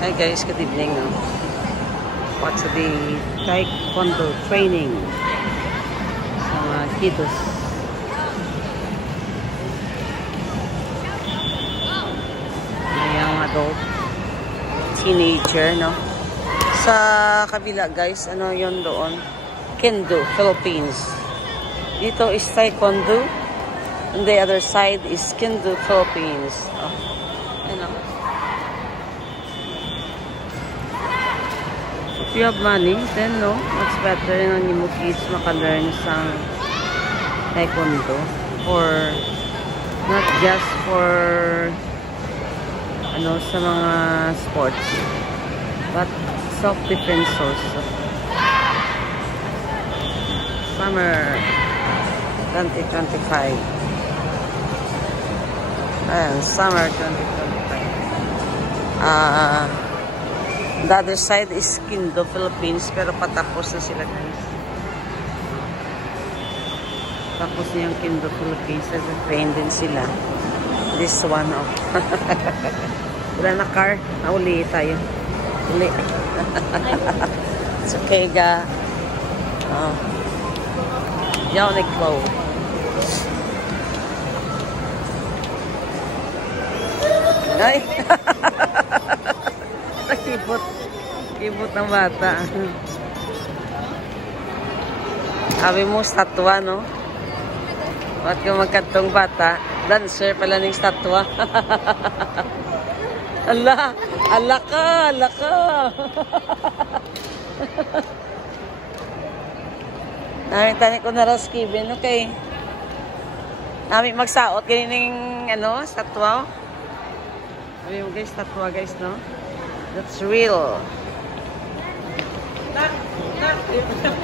Hi guys, good evening. What's the Taekwondo training sa mga kiddos? Young adult, teenager, no? Sa kabila guys, ano yon doon? Kendo, Philippines. Dito is Taekwondo. And the other side is Kendo, Philippines. Oh, ano? If you have money, then no, what's better na ni mo kids maka-learn sa Taekwondo for not just for ano sa mga sports but self-defense also. Summer 2025. Ayan, summer 2025. The other side is Kendo, Philippines, pero patapos na sila guys. Tapos na yung Kendo, Philippines. Nag-train din sila. This one, oh. Wala na car. Nauli tayo. Uli. It's okay, ga. Oh. Yaw ni Chloe. Ay! Kibot ng bata. Sabi mo, statwa, no? Ba't yung magkantong bata? Dancer pala ng statwa. Ala! Ala ka! Ala ka! Namin tani ko na Roskibin, okay? Namin magsaot kanining, ano, statwa. Sabi mo guys, statwa guys, no? That's real.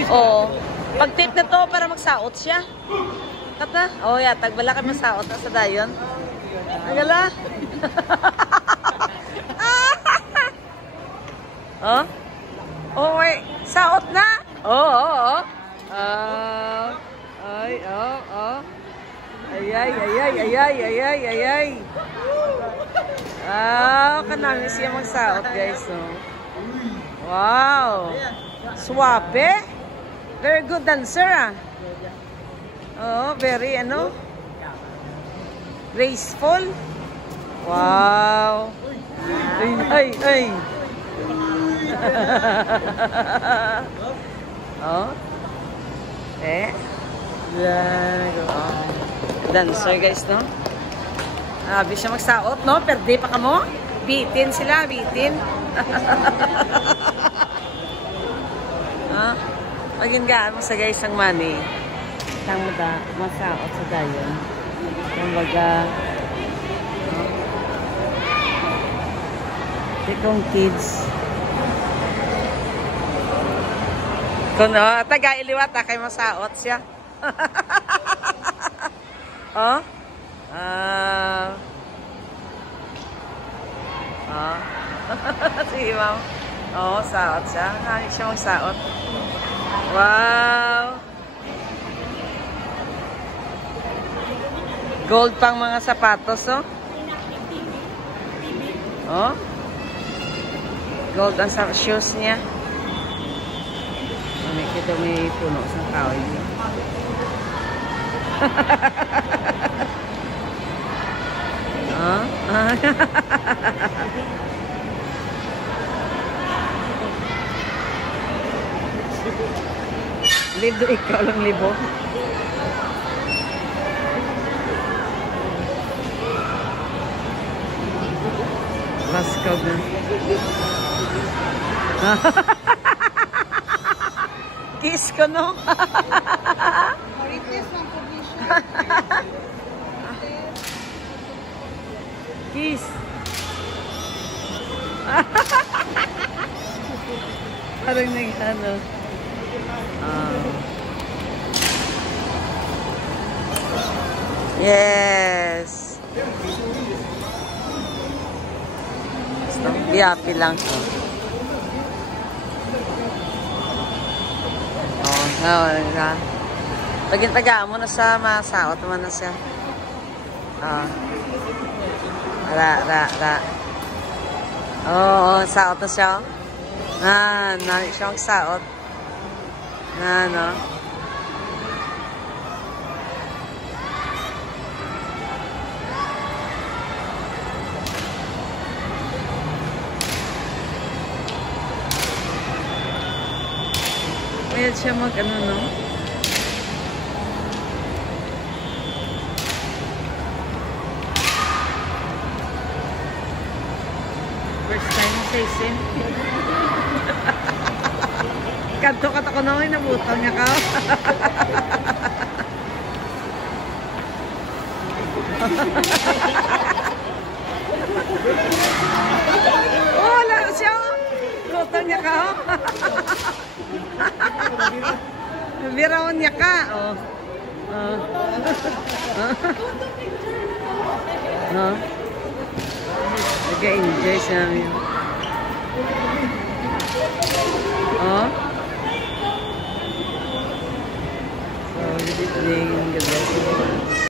Oh, pag tip na to para magsaot siya. Kata? Oh, yeah, tagbala ka masaot sa dayon. Agala. Oh? Oh, wait. Saot na? Oh. Ay, oh. Ay. Kanami siya magsaot, guys, no? Wow! Swabe! Very good dancer, ah. Oh, very, ano? Graceful. Wow! Ay! Oh? Dancer, guys, no? Sabi siya magsaot, no? Perde pa ka mo? Bitin sila, bitin. Maging gaan mo sa guys ang money. Tang mo da, masaot sa dayon. Yung baga, itong kids. Kung taga-iliwat, kay masaot siya. Oh? Sige, ma'am. Oo, saot siya. Hanip siya magsaot. Wow! Gold pang mga sapatos, oh. Oh? Gold ang shoes niya. Kita may puno sa kahoy niya. Lido, ikaw lang libo. Baskaw na. Kiss ko, no? Kiss. Parang nag-ano. Yes. Biyapi lang. Tagin-tagaan mo na sa masaot naman na siya. Ra. Oo, saot na siya. Nani siya magsaot. No? Mayroon siya mag-ano, no? First time sa isin. Kanto-kanto ko naman, nabutang niya ka. Oh, wala siya. Butang niya ka. Birawan niya ka. Nag-enjoy siya namin. So, good evening. God bless you.